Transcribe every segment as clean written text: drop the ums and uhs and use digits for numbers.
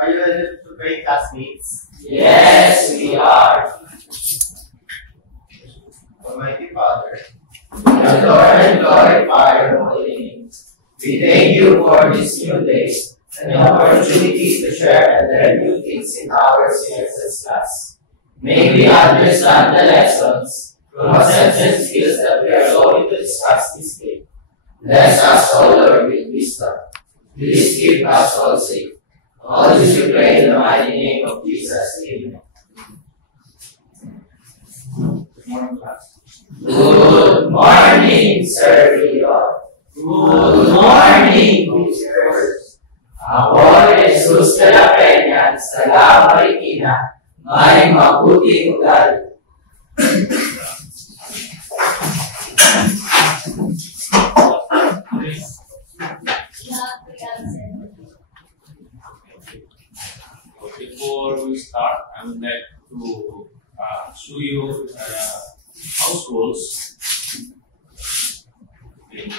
Are you ready to pray, classmates? Yes, we are. Almighty Father, Adore and glorify your holy name. We thank you for this new day and the opportunity to share and learn new things in our CSS class. May we understand the lessons, concepts, and skills that we are going to discuss this day. Bless us, O Lord, with wisdom. Please keep us all safe. All this we pray in the mighty name of Jesus. Amen. good morning, class. Good morning, Sir Leon. Good morning, teachers. Ako, Jesus de la Peña, sa La Marikina, may mabuting ugali. Before we start, I would like to show you house rules. Okay.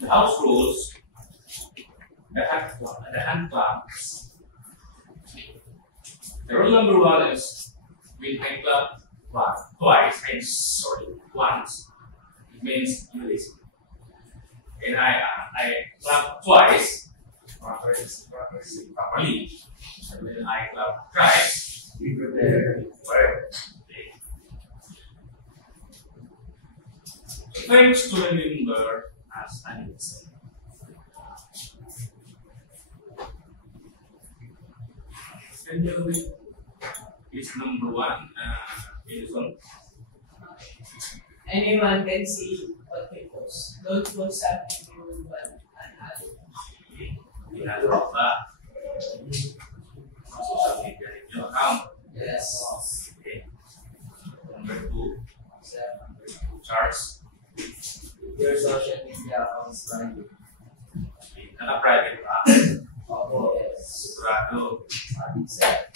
The house rules, the hand claps. The rule number one is when I clap once, it means you listen. And I clap twice, properly. And when I clap thrice, we prepare whatever. So thanks to remember as I listen. Can you read is number one in this one? Anyone can see what they post. Don't post something you want another. Ginagawa ba? Social media rin yung account. Yes. Okay. Number two, charts. Your social media accounts private. Okay. Naka-private ba? Opo, yes. Sigurado. Set.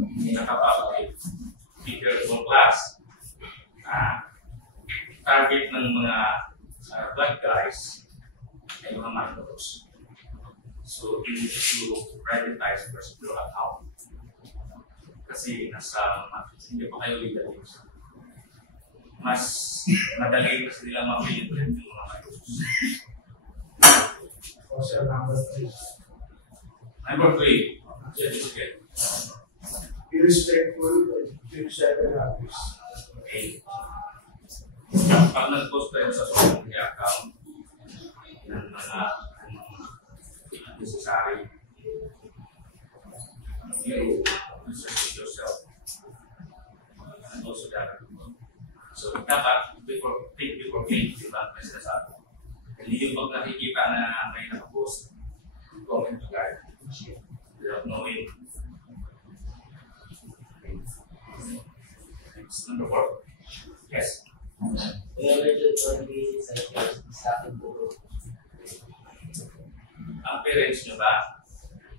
Naka-public. Figure for class. Target ng mga bad guys ay mga minors. So, you need to privatize first your account. Kasi hindi pa kayo legal age. Mas madali kasi nila mapilitin yung mga minors. Also, number 3. Number 3. Yes, okay. Be respectful and keep seven habits. Okay. Pag nag-post tayo sa social media account ng mga necessary, you research yourself and also that. So dapat before page, di ba? May sinasabi. Hindi yung pag nakikita na may nakapost, comment agad without knowing. Next, number 4. Yes. Whoever did for me is like sa akin po. Ang parents nyo ba,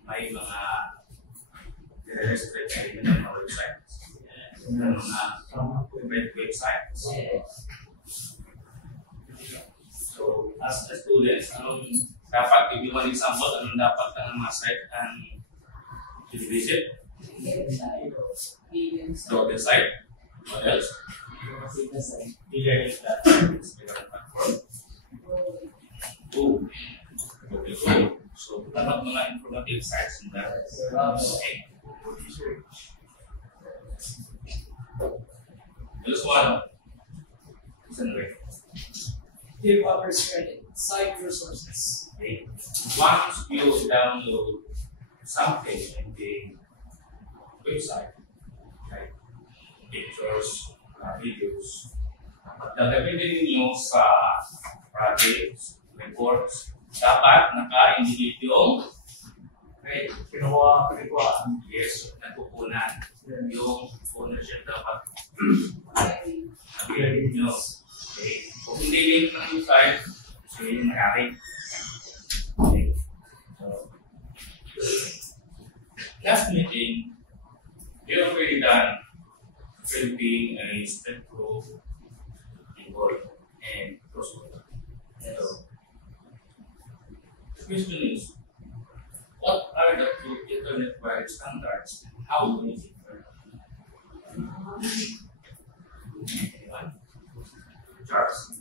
may mga restrict kayo ng mga websites? Ng mga websites? Yes. So, as a students, anong dapat, give you one example, anong dapat ang mga site ang visit? So, the site. What else? E-learning platform. Oh, okay. So, dapat mga informative sites in that. Okay. This one. Listen to it. Give others credit. Cite resources. Okay. Once you download something in the website, like pictures, videos, gagamitin ninyo sa projects, reports, dapat naka-indicate yung Kinuha. yes, natutunan. Yung ownership dapat nag-edit nyo. Okay. Kung hindi link ng website, so yung may-ari. Okay. So, last meeting, you already done printing a spectrum, ball and crossover. So, the question is, what are the two Ethernet-wired standards and how do they differ? Anyone? Charles.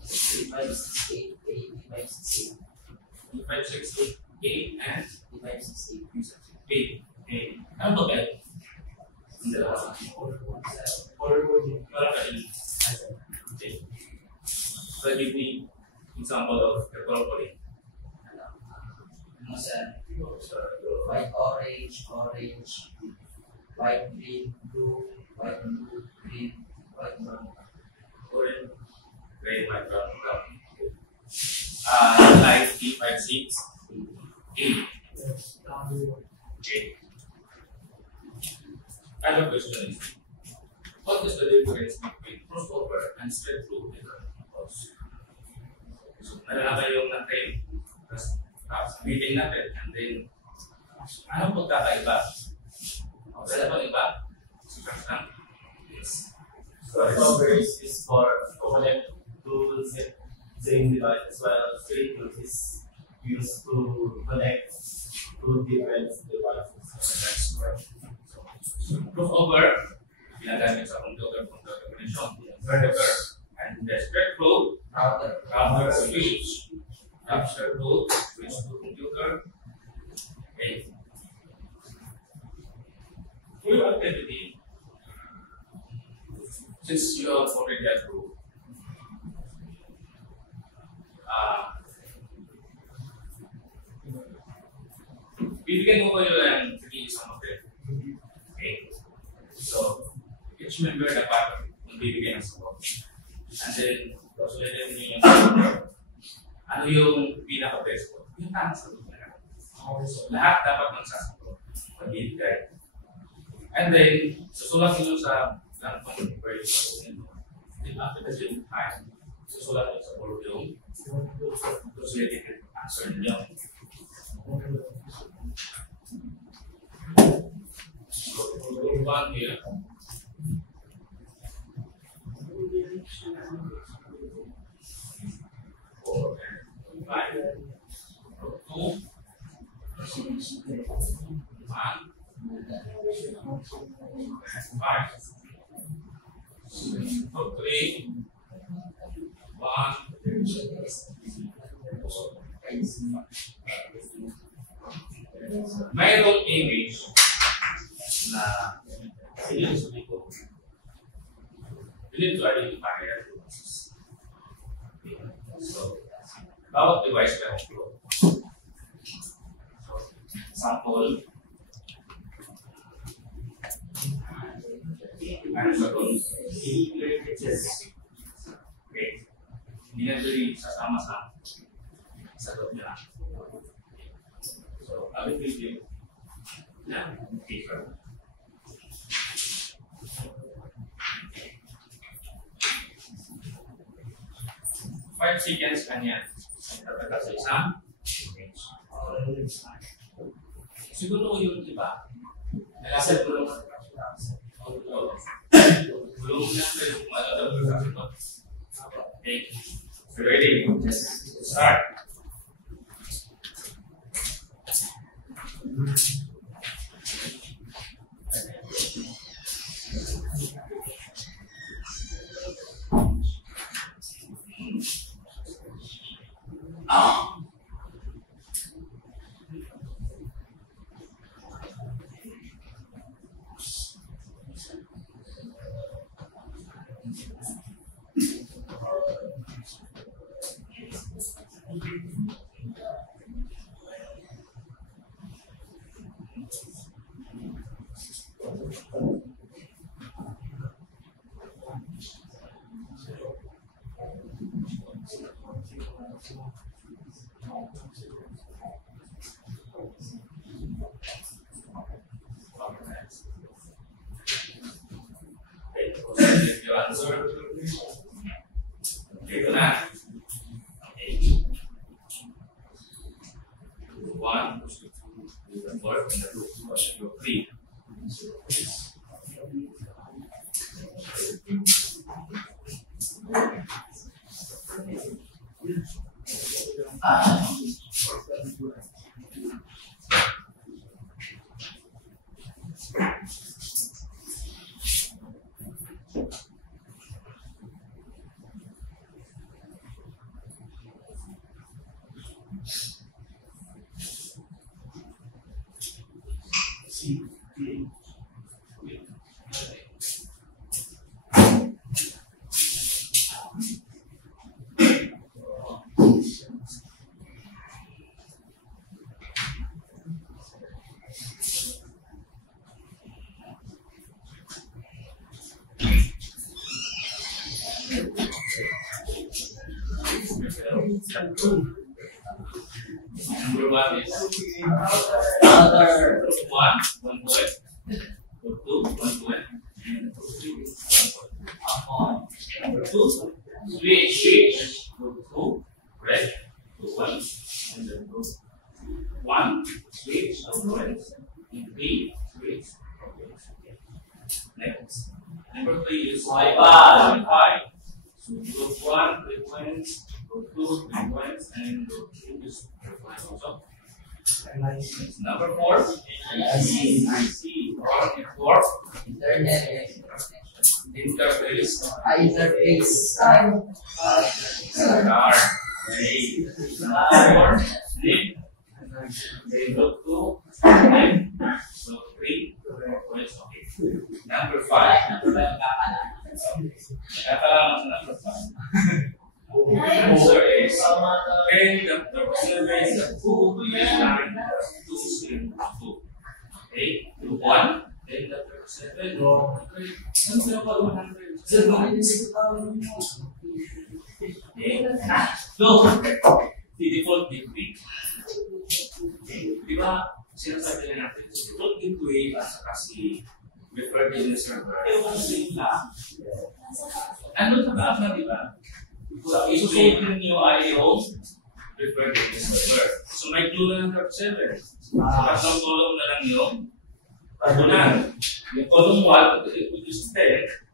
3568A, 3568. 568 and 3568. A. Ano ba ba? Okay. So give me example of the following. White, orange, orange, white, green, blue, white, blue, green, white, brown. Orange, gray, white, brown, brown. Light T56. A. Okay. I have a question. What is the difference between crossover and straight through Ethernet cables? So, nalala yung natin, tapos meeting natin, and then, ano pagkakaiba? Wala bang iba? Yes. Crossover is for to connect to the same device, as well as straight through is used to connect to different devices. That's correct. So, crossover, ginagamit sa computer connection. Vertical. And the straight through, router switch. Capture to switch to computer. Okay. For your activity, since you have already approved, bibigyan ko kayo ng sige isang model. Okay? So, each member na part yung bibigyan ng support. And then, susulitin niyo yung ano yung pinaka-best ko? Yung tamang sagot na lang. So, lahat dapat magsasagot. Pag-ibigay. And then, susulat niyo sa lang where yung sagutin mo. Then, after the same time, susulat niyo sa board yung susulitin yung answer niyo. So, group 1 here. Four, 5. Group 2. 1. 5. Group 3. 1. Mayroong image na sinusulit ko. You need to identify their devices. So, bawat device merong flow. So, sample. Ano sa doon? Okay. Hindi na tuloy sasama sa sagot niya. So, I will give you paper. 5 seconds kanya. Tatagal sa isang image. Siguro yun, di ba? Nasa gulong na gulong na kayo. Okay. Ready? Start. Your answer. Ito na. Okay. 1, 2, 4, and 3. Number one is another one point. Two, 1 point. And 1 point. Number two, switch to 2, right? To 1. And then go 1, switch to 1. And 3, switch to 1. Next. Number 3 is Wi-Fi. So group 1 frequency, group 2 frequency, and group 3 is frequency also. Number 4, NIC or network Internet interface. interface. NIC. Then group 2, NIC. So 3 frequency. Okay. Number 5. Number 5. Answer is when the surveys the 2 is 9 2 0 2. Okay, to 1, then the 7 or 100. So, the default gateway. Di ba, sinasabi na natin, default gateway at saka si referred DNS server, ano sa taas na, di ba? Isusutin niyo ay yung referred DNS server. So may clue na ng 7. Tatlong column na lang yung tagunan. Yung column 1, which is 10,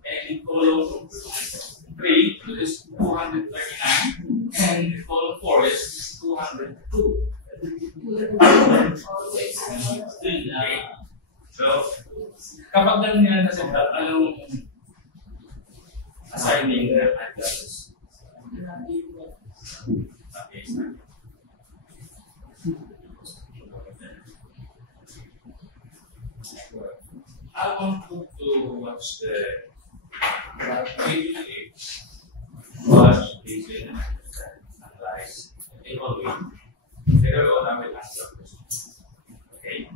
and yung column 3, which is 239, and yung column 4 is 202. So, kapag ganyan na setup, anong assigning na address? Okay. I want to watch the video, watch this and analyze, evaluate. Later on, I will answer questions. Okay.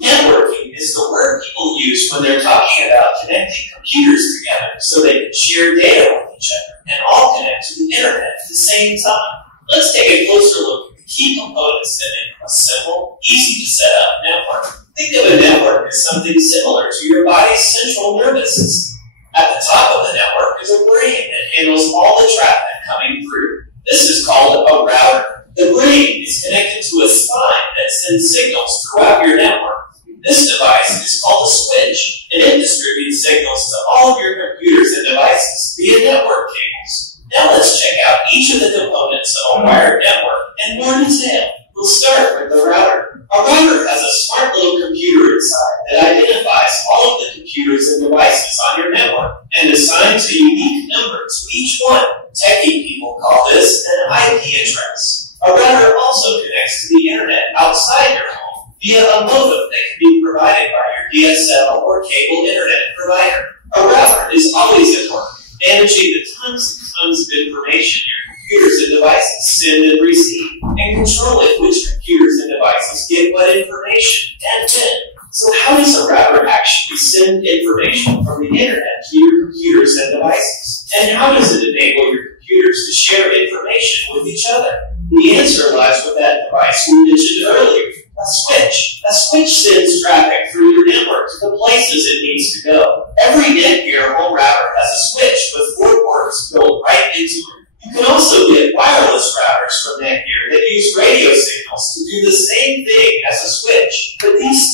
Networking is the word people use when they're talking about connecting computers together so they can share data with each other and all connect to the internet at the same time. Let's take a closer look at the key components that make a simple, easy to set up network. Think of a network as something similar to your body's central nervous system. At the top of the network is a brain that handles all the traffic coming through. This is called a router. The brain is connected to a spine that sends signals throughout your network. This device is called a switch, and it distributes signals to all of your computers and devices via network cables. Now let's check out each of the components of a wired network in more detail. We'll start with the router. A router has a smart little computer inside that identifies all of the computers and devices on your network and assigns a unique number to each one. Techie people call this an IP address. A router also connects to the internet outside your home via a modem that can be provided by your DSL or cable internet provider. A router is always at work, managing the tons and tons of information your computers and devices send and receive, and controlling which computers and devices get what information and when. So how does a router actually send information from the internet to your computers and devices? And how does it enable your computers to share information with each other? The answer lies with that device we mentioned earlier, a switch. A switch sends traffic through your network to the places it needs to go. Every Netgear home router has a switch with 4 ports built right into it. You can also get wireless routers from Netgear that use radio signals to do the same thing as a switch, but these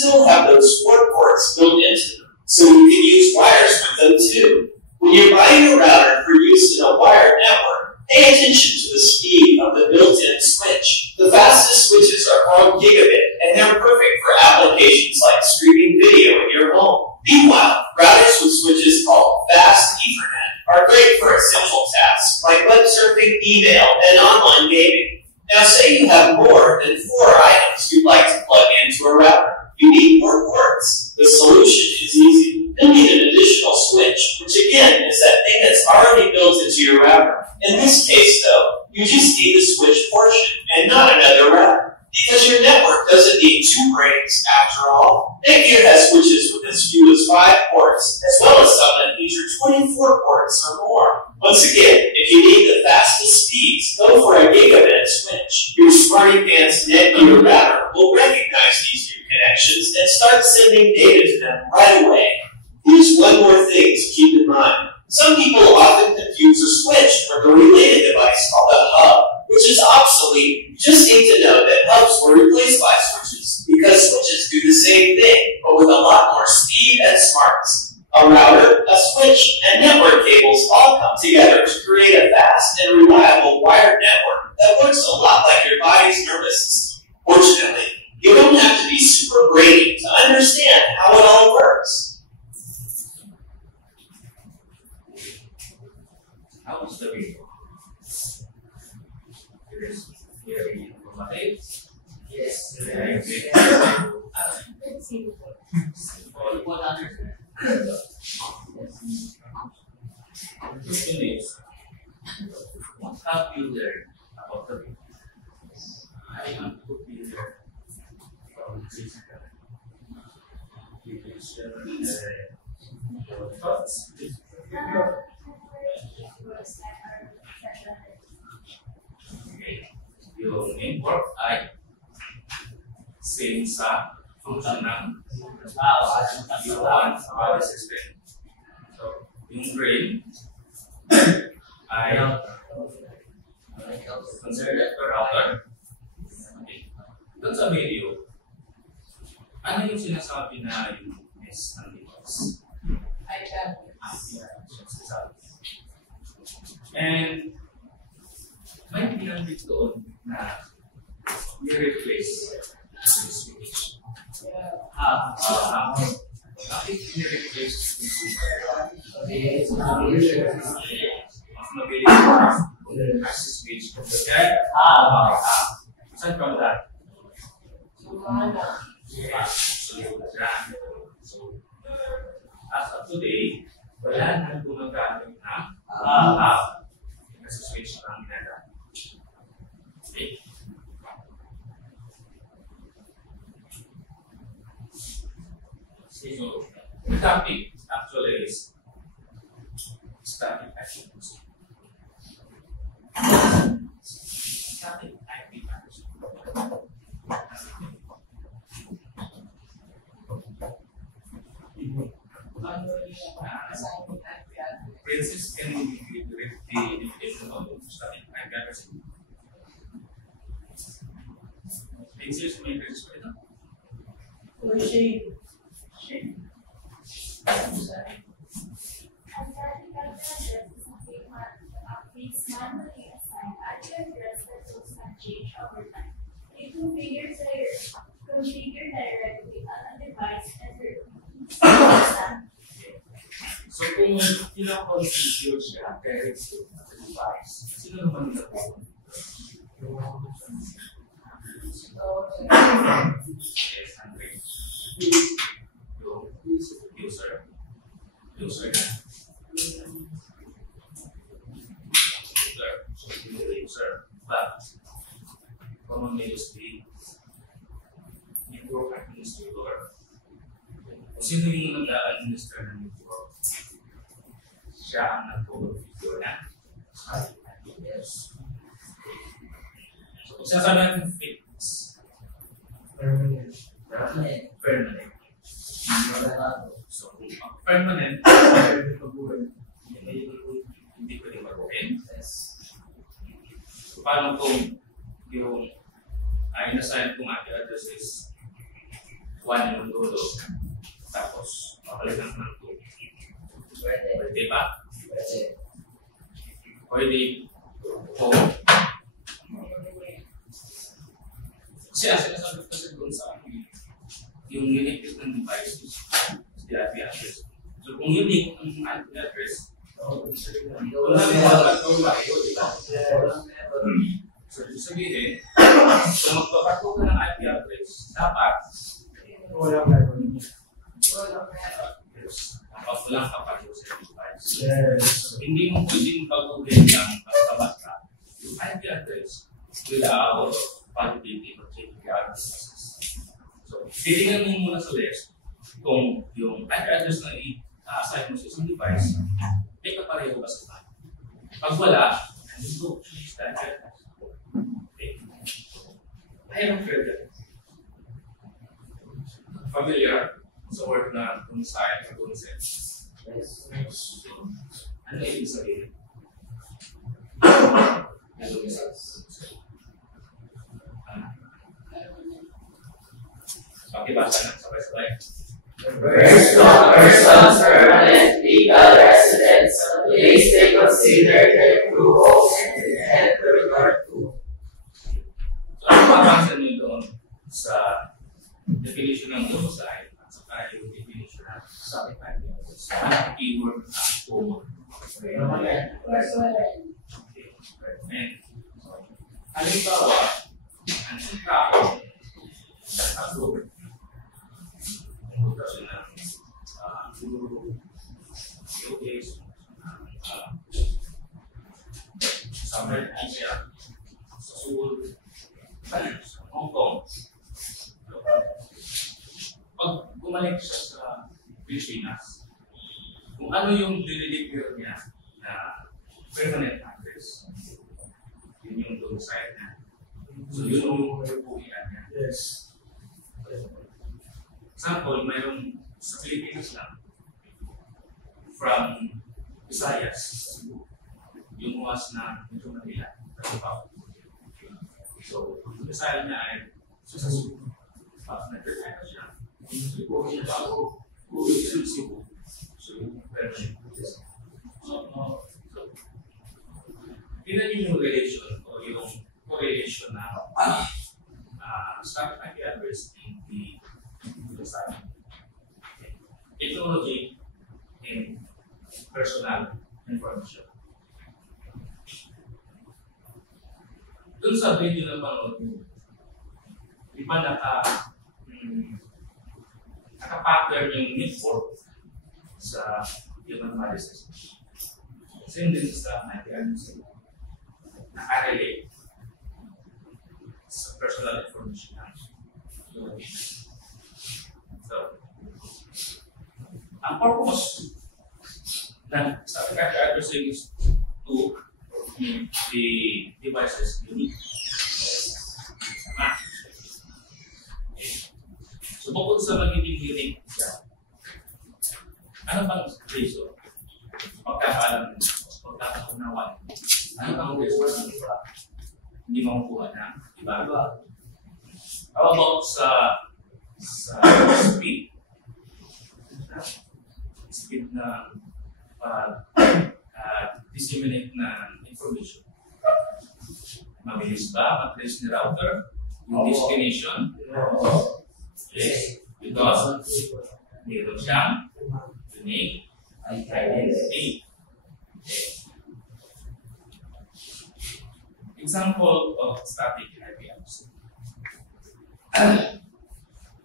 for essential tasks like web surfing, email, and online gaming. Now say you have more than 4 items you'd like to plug into a router. You need more ports. The solution is easy. You'll need an additional switch, which again is that thing that's already built into your router. In this case, though, you just need the switch portion and not another router. Because your network doesn't need 2 brains, after all. Netgear has switches with as few as 5 ports, as well as some that feature 24 ports or more. Once again, if you need the fastest speeds, go for a gigabit switch. Your SmartyPants Netgear router will recognize these new connections and start sending data to them right away. Here's one more thing to keep in mind. Some people often confuse a switch with a related device called a hub, which is obsolete. You just need to know that hubs were replaced by switches, because switches do the same thing, but with a lot more speed and smarts. A router, a switch, and network cables all come together to create a fast and reliable wired network that works a lot like your body's nervous system. Fortunately, you don't have to be super brainy to understand how it all works. How was the video? It is very informative. Yes. Very quick. The question is, what have you learned about the video? I want to be there from this. You can share your thoughts. Okay. Yung import ay same sa function ng U1 power system. So, yung drain ay considered per router. Okay. Doon sa video, ano yung sinasabi na yung is ng device? And may pinanggit doon na i-replace yung switch. Bakit i-replace yung switch? Mas mabilis yung switch. Okay? Saan ka ba? So, as of today, wala nang gumagamit na kasi switch lang ginagawa. Okay. So, the topic actually is static IP. Static IP. Princess, can you read the definition of static IP address? Princess, may Princess pa ito? Or shade. Shade. Manually assigned IP address that does not change over time. It configures directly on a device and So kung kino-configure siya directly on the device, sino naman yung nakuha? Yes, Andre. Yung user. User na. User. But, kung may USB, network administrator, kung sino yung nag-administer ng network, siya ang nag-configure na. Yes. So, isa sa natin fix. Permanent. So, kung permanent, hindi pwede mag-open. So, paano kung yung in-assign kong IP address is 1 yung dulo, tapos papalitan ko ng 2. Pwede ba? Pwede kung kasi sinasabi ko kasi doon sa yung uniqueness ng device is the IP address. So kung unique ang IP address, Wala nang tayo, di ba? So, ibig sabihin, kung magpapato ka ng IP address, dapat Walang meron. kapag walang kapatid sa device. Yes. So, hindi mo pwedeng pag-ugin ng pagkabasa yung IP address without validating or checking the addresses. So, titingnan mo muna sa list kung yung IP address na i-assign mo sa isang device ay kapareho ba sa iba. Pag wala, go choose that address. Okay. Ayaw credit. Familiar sa word na domicile or domicile. Ano ibig sabihin? Domicile. Pakibasa na sabay-sabay. Where's no person's permanent legal residence, a place they consider their true home and to return to. So, ano mapansin nyo doon sa definition ng domicile at saka yung definition ng certified sa keyword at common. Okay. And, halimbawa, ang tao nag-approve kasi ng guru, showcase, Summer Asia, sa Seoul, sa Hong Kong. Pag bumalik siya sa Pilipinas, kung ano yung dinideclare niya na permanent address, yun yung domicile niya. So yun yung upuian niya. Yes. Example, mayroong sa Pilipinas lang, from Visayas, yung uwas na medyo Manila, so, yung Visayas niya ay sa Cebu. Pag nag-retire siya, Cebu siya bago, Cebu. So, tingnan niyo yung relation o yung correlation na start IP address in the technology and personal information. Doon sa video na panood mo, di ba naka-pattern yung network sa human analysis. Same din sa IP address. Naka-relate sa personal information ng human being. So, ang purpose ng static IP addressing is to make the devices unique. So, bukod sa magiging unique siya, ano bang reason? Pagkakaalam mo, pagkakaunawan, ano bang reason ng hindi makukuha na iba? How about sa speed na disseminate na information. Mabilis ba mag-trace ni router yung destination? Yes, because meron siyang unique identity. Example of static IP address.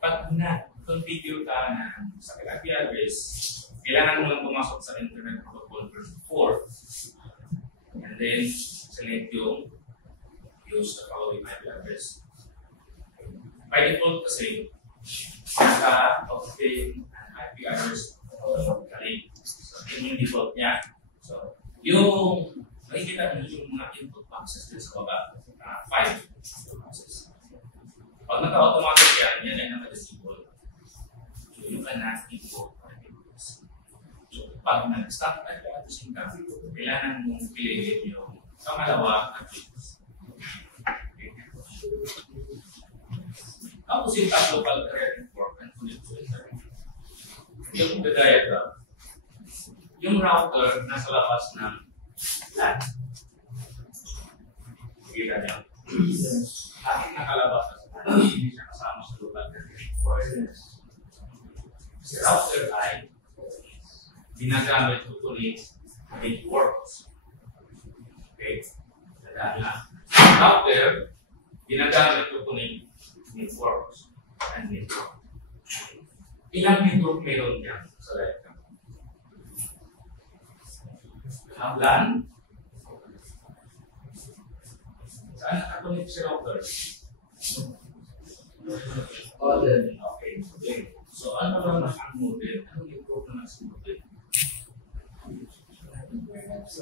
Pag na-configure ka ng static IP address, kailangan mo lang pumasok sa Internet Protocol version 4 and then select yung use the following IP address. By default kasi, naka-obtain ang IP address automatically. So, yun yung default niya. So, yung makikita nyo yung mga input boxes din sa baba, 5 input boxes. Pag naka-automatic yan ay naka-disable. So, yung na-input so, pag nag-start IP addressing ka, kailangan mong piliin yung pangalawa at choose. Tapos yung tatlo pag network and connect to internet. Yung diagram, yung router nasa labas ng LAN. Kita niyo? Aking nakalabas sa LAN, hindi siya kasama sa local network. Si router ay ginagamit to connect networks. Okay? Tandaan na. Out there, ginagamit ko po ng networks and network. Ilang network meron yan sa diagram? Hanglan? Saan nakakonect si router? Okay. So, ano naman ang model? Anong network na nasa model?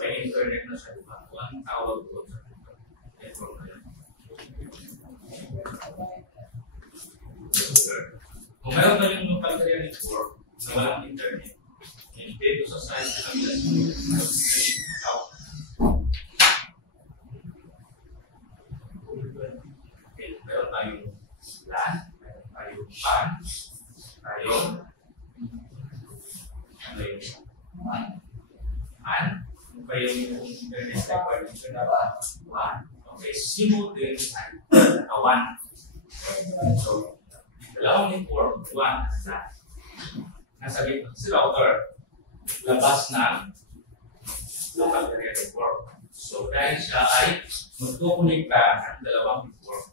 May internet na siya, diba? Ang tawag ko sa network na yan. Kung meron na yung local area network na walang internet, dito sa size na kami meron tayong LAN, meron tayong PAN, tayong PAN, ba yung internet requirement na ba? 1. Okay, simultaneous din ay 1. So, dalawang network, 1 na nasa gitna si router, labas ng local area network. So, dahil siya ay magkukunikta ng dalawang network.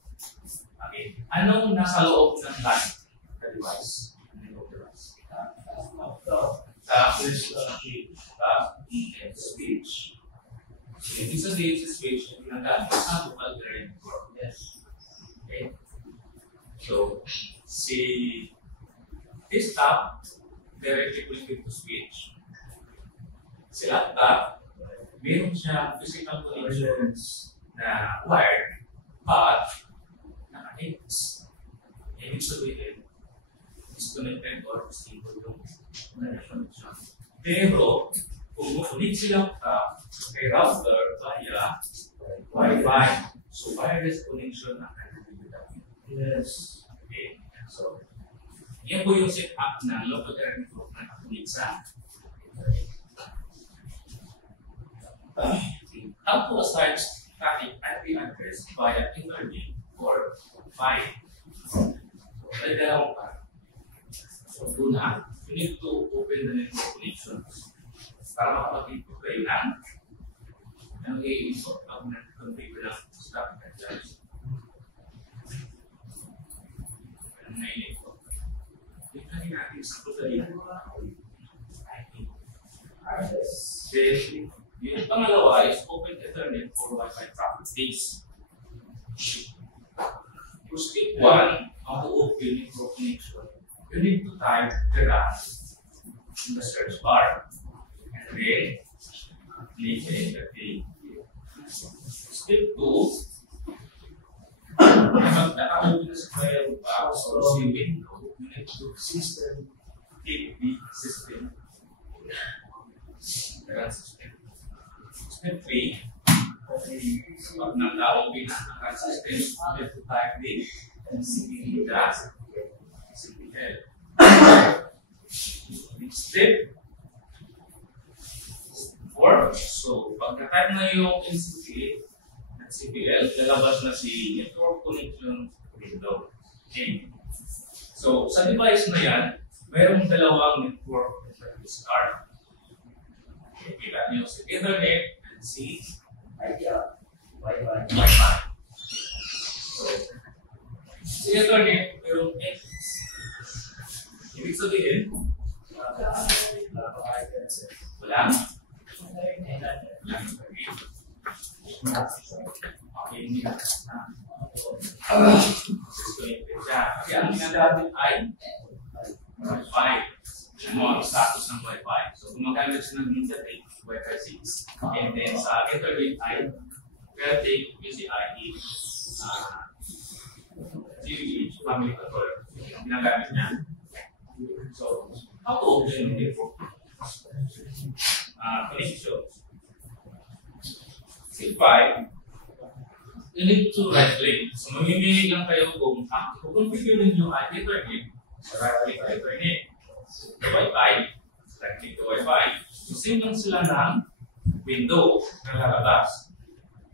Okay, anong nasa loob ng LAN na device? Switch. Ibig sabihin sa switch, ginagamit sa local area network. Yes. Okay. So, si desktop directly connected to switch. Si laptop, meron siyang physical connections na wired, but naka-X. Ibig sabihin, disconnected or stable yung connection. Pero, kung makunik si laptop kay router via Wi-Fi, so wireless connection ang kailangan. Yes. Okay. So, yan po yung setup ng local area network na nakakunik sa how to assign static IP address via Ethernet or Wi-Fi. May dalawang pa. So, una, you need to open the network connections para makapag-input ko kayo ng i-insert ang configure ng static address. Ano na i-network? Tingnan natin sa totalin. Then, yung pangalawa is open Ethernet for Wi-Fi traffic base. For step 1, how to open network connection, you need to type the RAN in the search bar. And then, click enter key. Step 2, kapag naka-open na sa firewall or sa window, you need to system, keep the system. The RAN system. Step 3, kapag naka-open na ang RAN system, you need to type the CPL. Step 4, so pag na-type na yung NCPL at CPL, lalabas na si network connection window. Okay. So sa device na yan, mayroong dalawang network interface card. Okay, kita nyo si Ethernet and si Wi-Fi. So, si Ethernet, mayroong X. Ibig sabihin, wala. Okay, hindi na. Kasi ang ginagamit ay Wi-Fi. Ano ang status ng Wi-Fi? So, gumagamit siya ng MediaTek Wi-Fi 6. And then sa Ethernet ay MediaTek UCIe GVH family controller. Ginagamit niya. So, how to open the network connection? Step 5, you need to right-click. So, mamimili lang kayo kung configure ninyo ay Ethernet. So, right-click ay Ethernet. The Wi-Fi, right-click the Wi-Fi. So, same lang sila ng window na lalabas.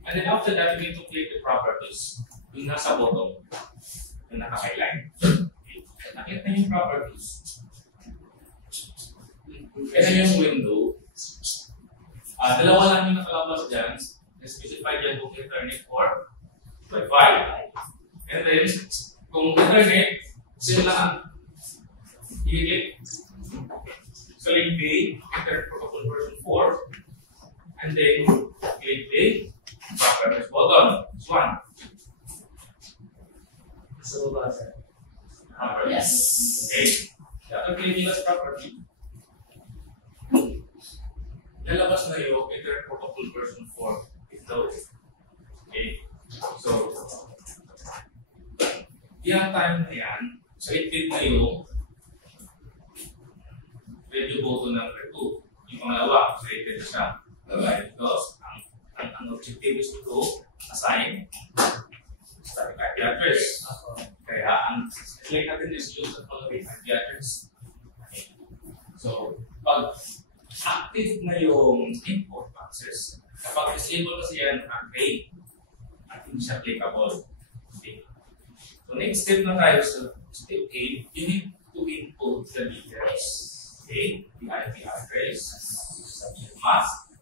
And then after that, you need to click the properties. Yung nasa bottom, yung naka-highlight. Nakita niyo yung properties. Kaya yung window, Dalawa lang yung nakalabas dyan. Specify dyan kung Ethernet or Wi-Fi. And then, kung Ethernet, same lang. I-click sa link B, Ethernet Protocol version 4. And then, click the properties button. This one. So, Properties. yes. Okay. After clicking as property, lalabas na yung Ethernet Protocol version 4 ito. Okay. So, yung time na yan, so it-fit na yung radio button number 2. Yung pangalawa, so it-fit na siya. Because ang objective is to assign static IP address. Kaya ang select natin is use the following IP address. Okay. So, pag active na yung import access, kapag disable kasi yan ang pay, at hindi siya applicable. Okay. So, next step na tayo sa step 8, you need to input the details. Okay, the IP address, subject mask,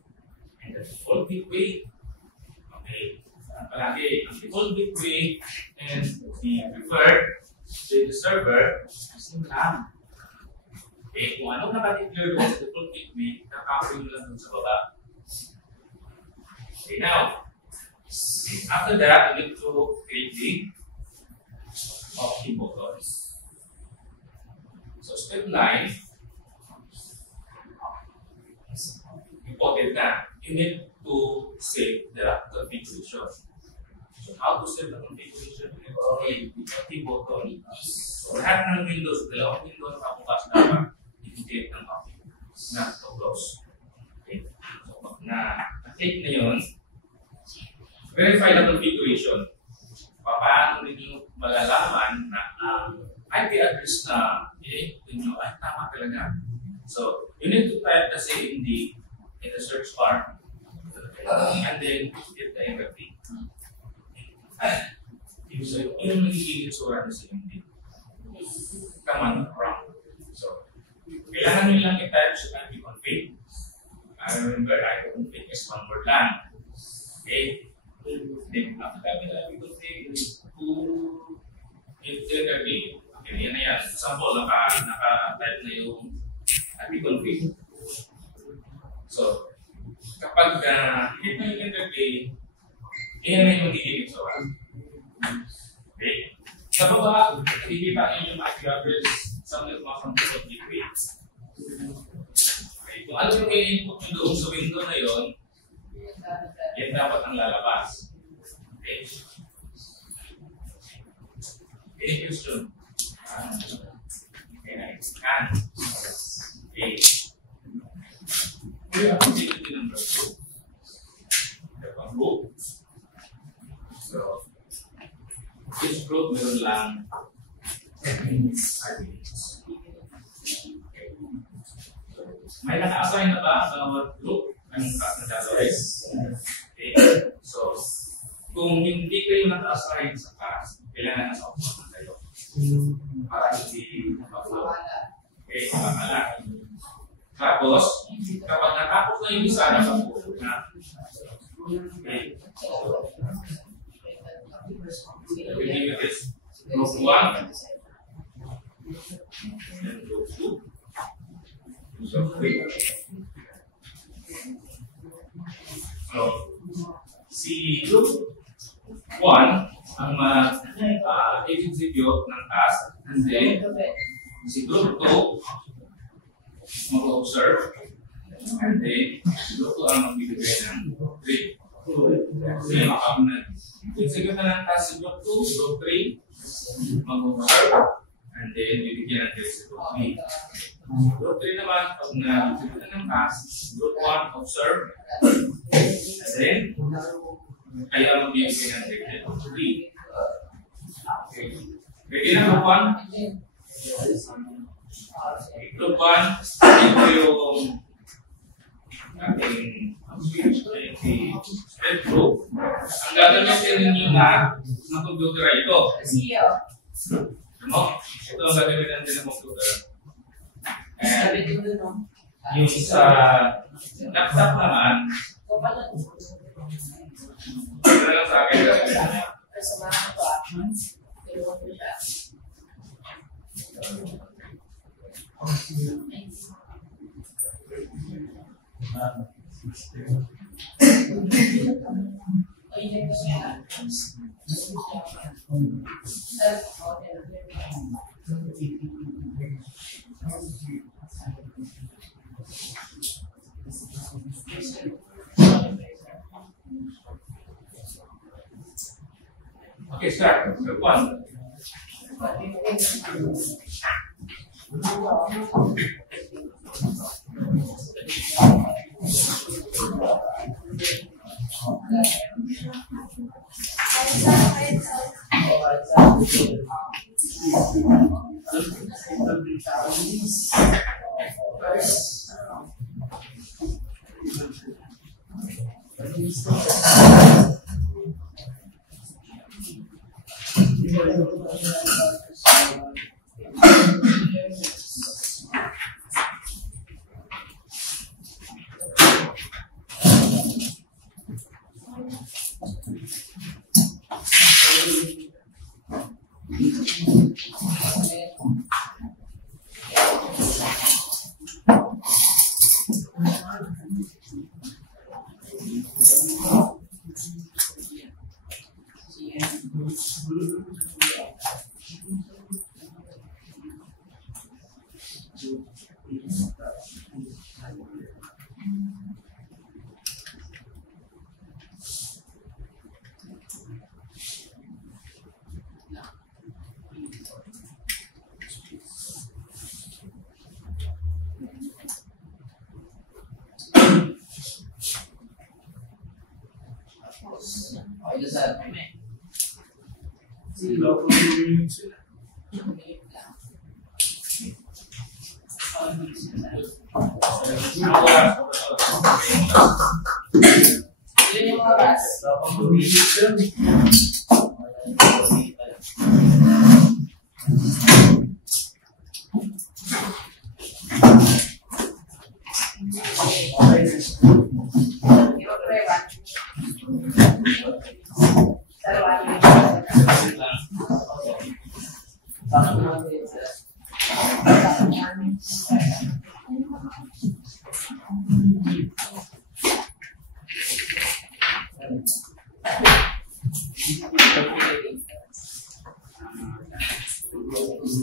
and the default gateway. Okay, palagi ang default gateway and the preferred data server is yung RAM. Okay, kung ano naka-declare doon sa default gateway, kakapin nyo lang doon sa baba. Okay, now, after that, you need to create the option buttons. So, step 9, important na, you need to save the configuration. So, how to save the configuration? Okay, the button. So, lahat ng Windows, dalawang Windows na bukas dapat i-click ng copy na to close. Okay. So, pag na-click na yun, verify the configuration. Paano ninyo malalaman na IP address na ninyo ay tama talaga. So, you need to type the CMD in the search bar and then hit the enter key. So, yung nagiging sura ng CMD. Command prompt. So, kailangan nyo lang i-type sa ipconfig. Remember, ipconfig is one word lang. Okay? Then, after that, ipconfig is to enter key. Okay, yan na yan. Example, naka-type na yung ipconfig. So, kapag hit mo yung enter key, yan na yung magiging sura. Okay? Sa baba, nakikita nyo yung IP address sa mga default gateway. Okay. Kung ano yung i-input nyo doon sa window na yon, yan dapat ang lalabas. Okay? Any question? Okay, nice. Okay. We have activity number 2. The group. So, each group meron lang 5 minutes. May naka-assign na ba bawat group ng class na okay. So, kung hindi kayo naka-assign sa class, kailangan nasa upuan na kayo. Para hindi mapapala. Okay, mapapala. Tapos, kapag natapos na yung isa, nakapos na. Okay. So, we give it group 1 and group 2. So, 3. So, si group 1 ang execute ng task, and then si group 2 mag-observe, and then si group 2 ang magbibigay ng 3. So, execute na ng task si group 2, group 3 mag-observe, and then bibigyan ng 3 si group 3. Group 3 naman, pag na-execute na ng task, group 1 observe, and then kaya magbibigay ng 3 si group 3. Okay. Bigyan ng group 1. Group 1, ito yung ating spread group. Ang gagamitin ninyo na ng computer ay ito. Ito ang gagamitin din ng computer. And Yung sa laptop naman, ito lang sa akin. Okay, start. Step one.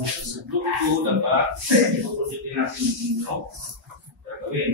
Sa group 2, dapat ipupositin natin yung intro. Gagawin.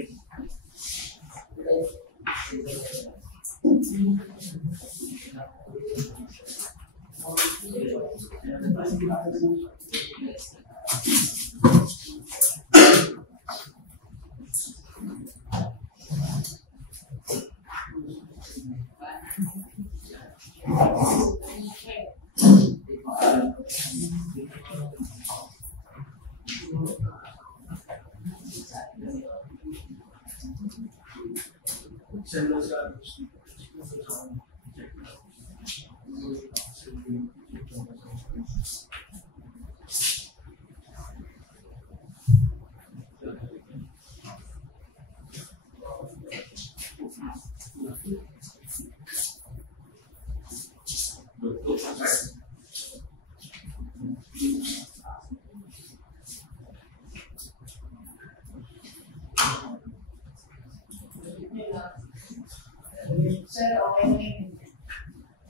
Sir, okay na yun.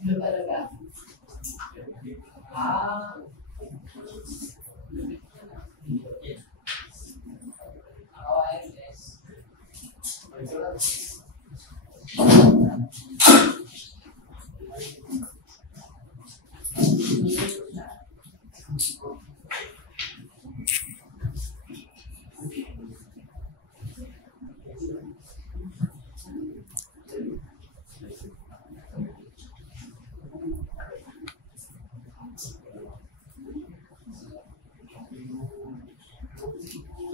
Ano talaga?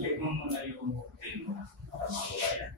Click mo muna yung pin mo para magawa yan.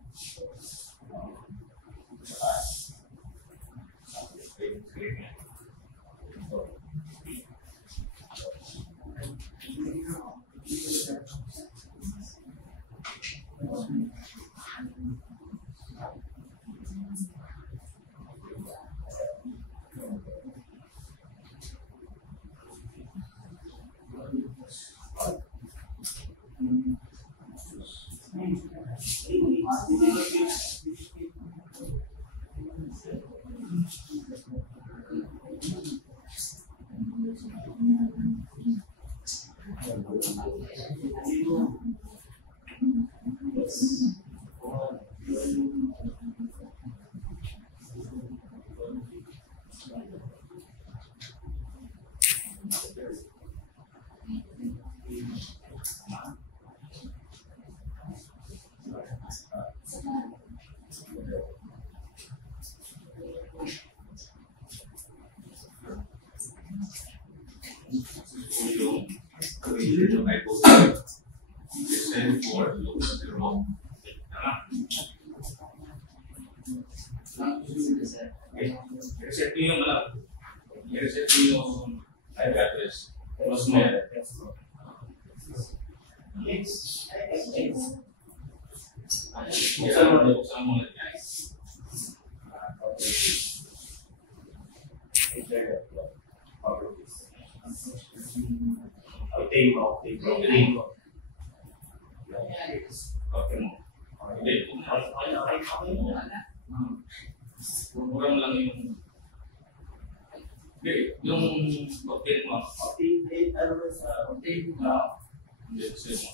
Yung ay po listen for look at the wrong. Tama? Okay. I-reset nyo yung i-reset nyo yung IP address. Close mo yan. Buksan mo ulit yan. Okay mo. Hindi. Program lang yung yung update mo. Update mo. Hindi, save mo.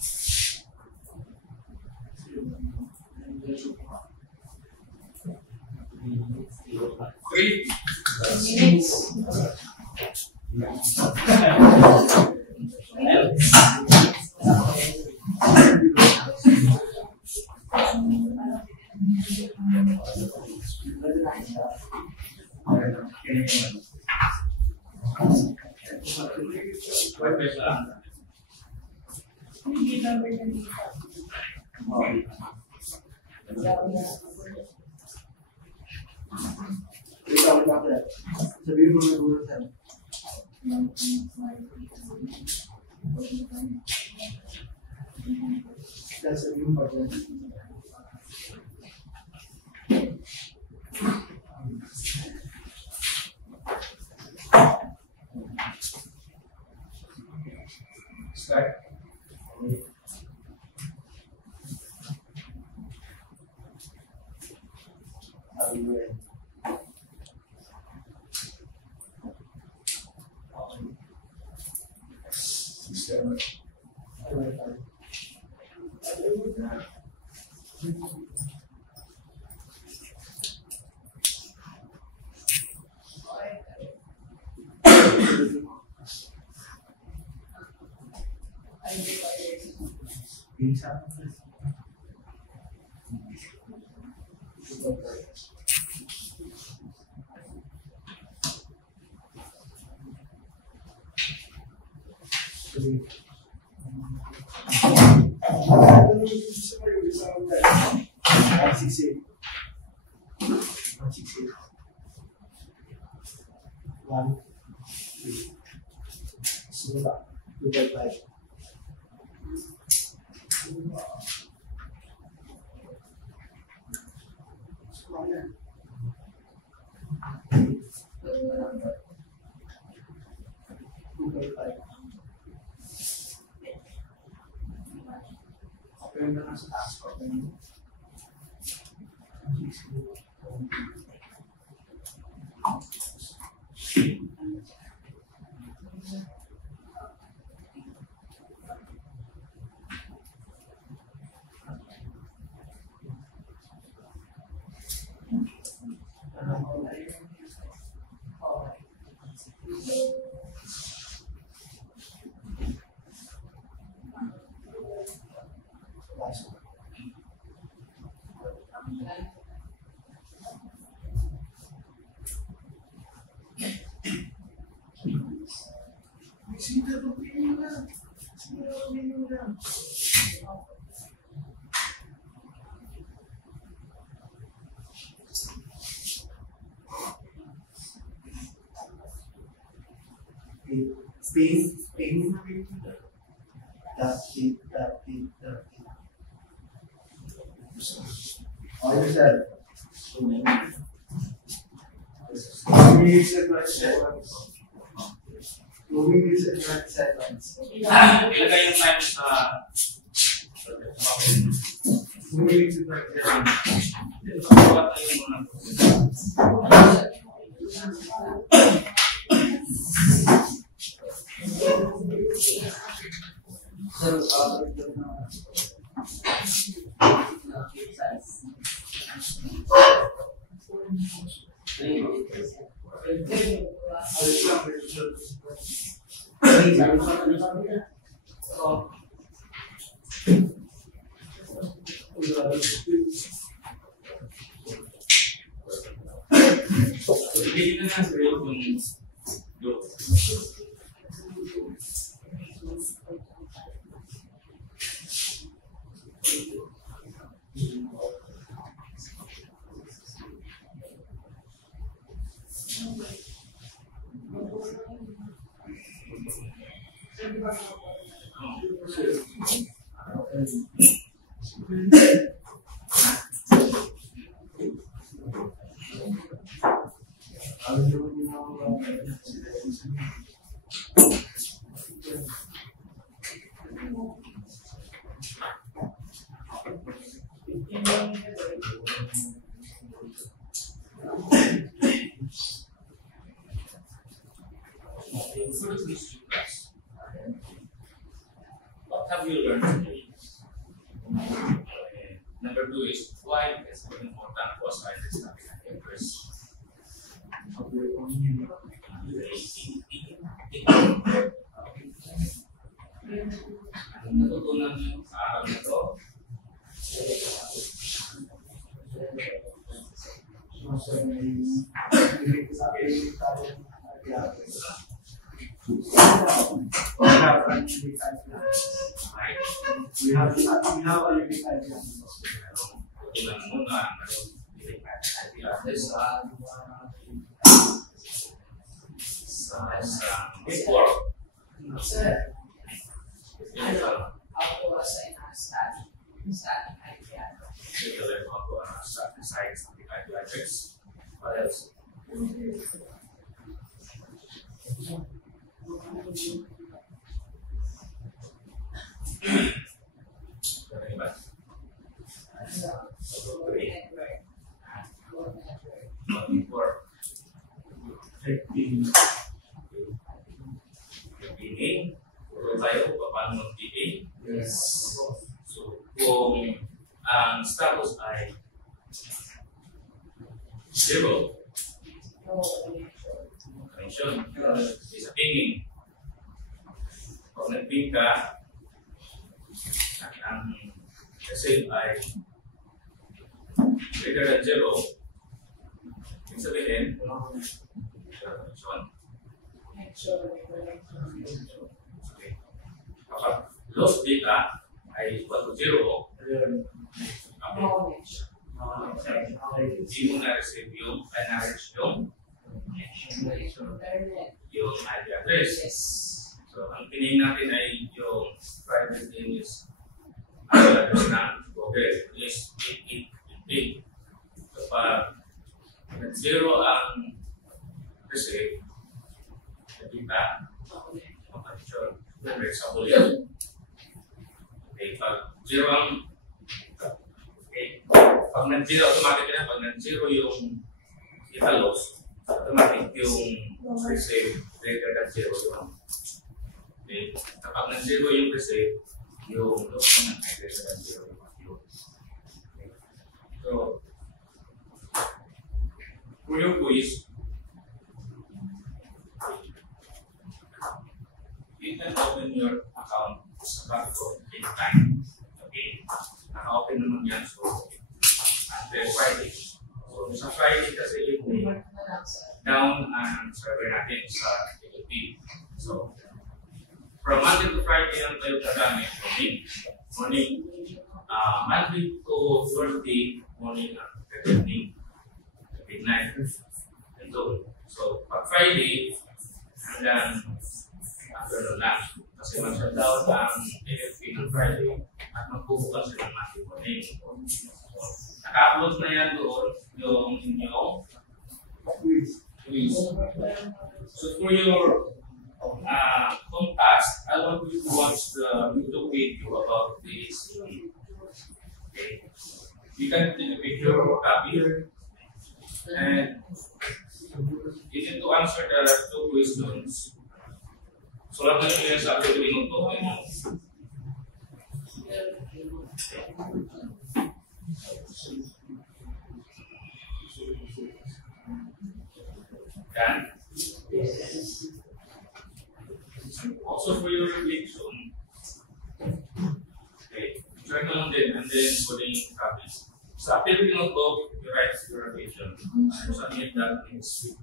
Sabihin mo nag-urusan. Sabihin mo pa dyan. Start. Spain. All yourself. 2 minutes and 20 seconds. 2 minutes and 20 seconds. Ilagay yung time sa 2 minutes and 20 seconds. Pagkakat na yung mga hindi na nasa real yung look. What have you learned today? Number 2 is why it is important to assign this topic an interest. Ang natutunan niyo sa araw na ito, We have a unique idea. tutunan muna sa isang network. Ako sa static idea. Ito rin ako sa sites ng ideatrix. What else? Network. PA. Puro tayo paano mag-PA. Yes. So, kung ang status ay 0, connection, is a pinging. Pag nag-ping ka, at ang receive ay greater than 0, ibig sabihin, connection. Okay. Kapag lost data ay equal to 0, hindi mo na-receive yung yung IP address. So, ang pinin natin ay yung private name is address ng Google is 8888. So, pag nag-0 ang receive, nakita, connection. For example, yun. Okay, pag 0 ang pag nag-0 automatic na, pag nag-0 yung ita-loss, automatic yung receive greater than 0 yung okay. Kapag nag-0 yung receive, yung loss naman ay greater than 0 yung okay. So, for your quiz, you can open your account sa Backbone anytime. Okay. Naka-open naman yan. So, until Friday. So, sa Friday kasi yung down ang server natin sa PLP. So, from Monday to Friday ang tayo kagamit. Morning, Monday to Thursday, morning at evening, midnight. And so, pag Friday, hanggang afternoon lang. Kasi mag-shutdown ang PLP ng Friday at magbubukas sila ng Monday morning. Naka-upload na yan doon yung inyong quiz. So for your home task, I want you to watch the YouTube video about this. Okay. You can take a picture or copy and you need to answer the 2 questions. Sulat na nyo yan sa 2 minuto. Yan. Also for your reflection, okay, journal din and then putting copies. Sa Filipino book, you write your reflection. Submit that next week.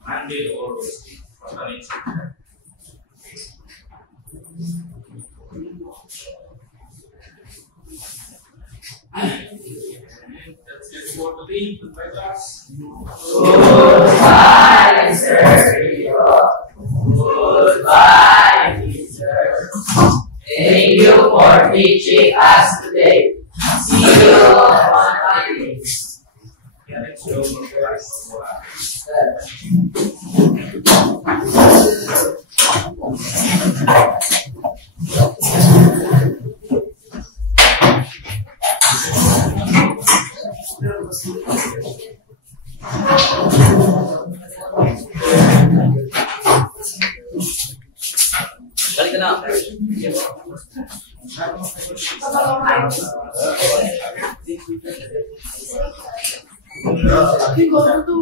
Monday or Wednesday. For the next week. That's it for today. Goodbye, class. Goodbye, Sergio. Goodbye, teacher. Thank you for teaching us today. See you on Monday. Yeah, let's go. Balik ka na. Go to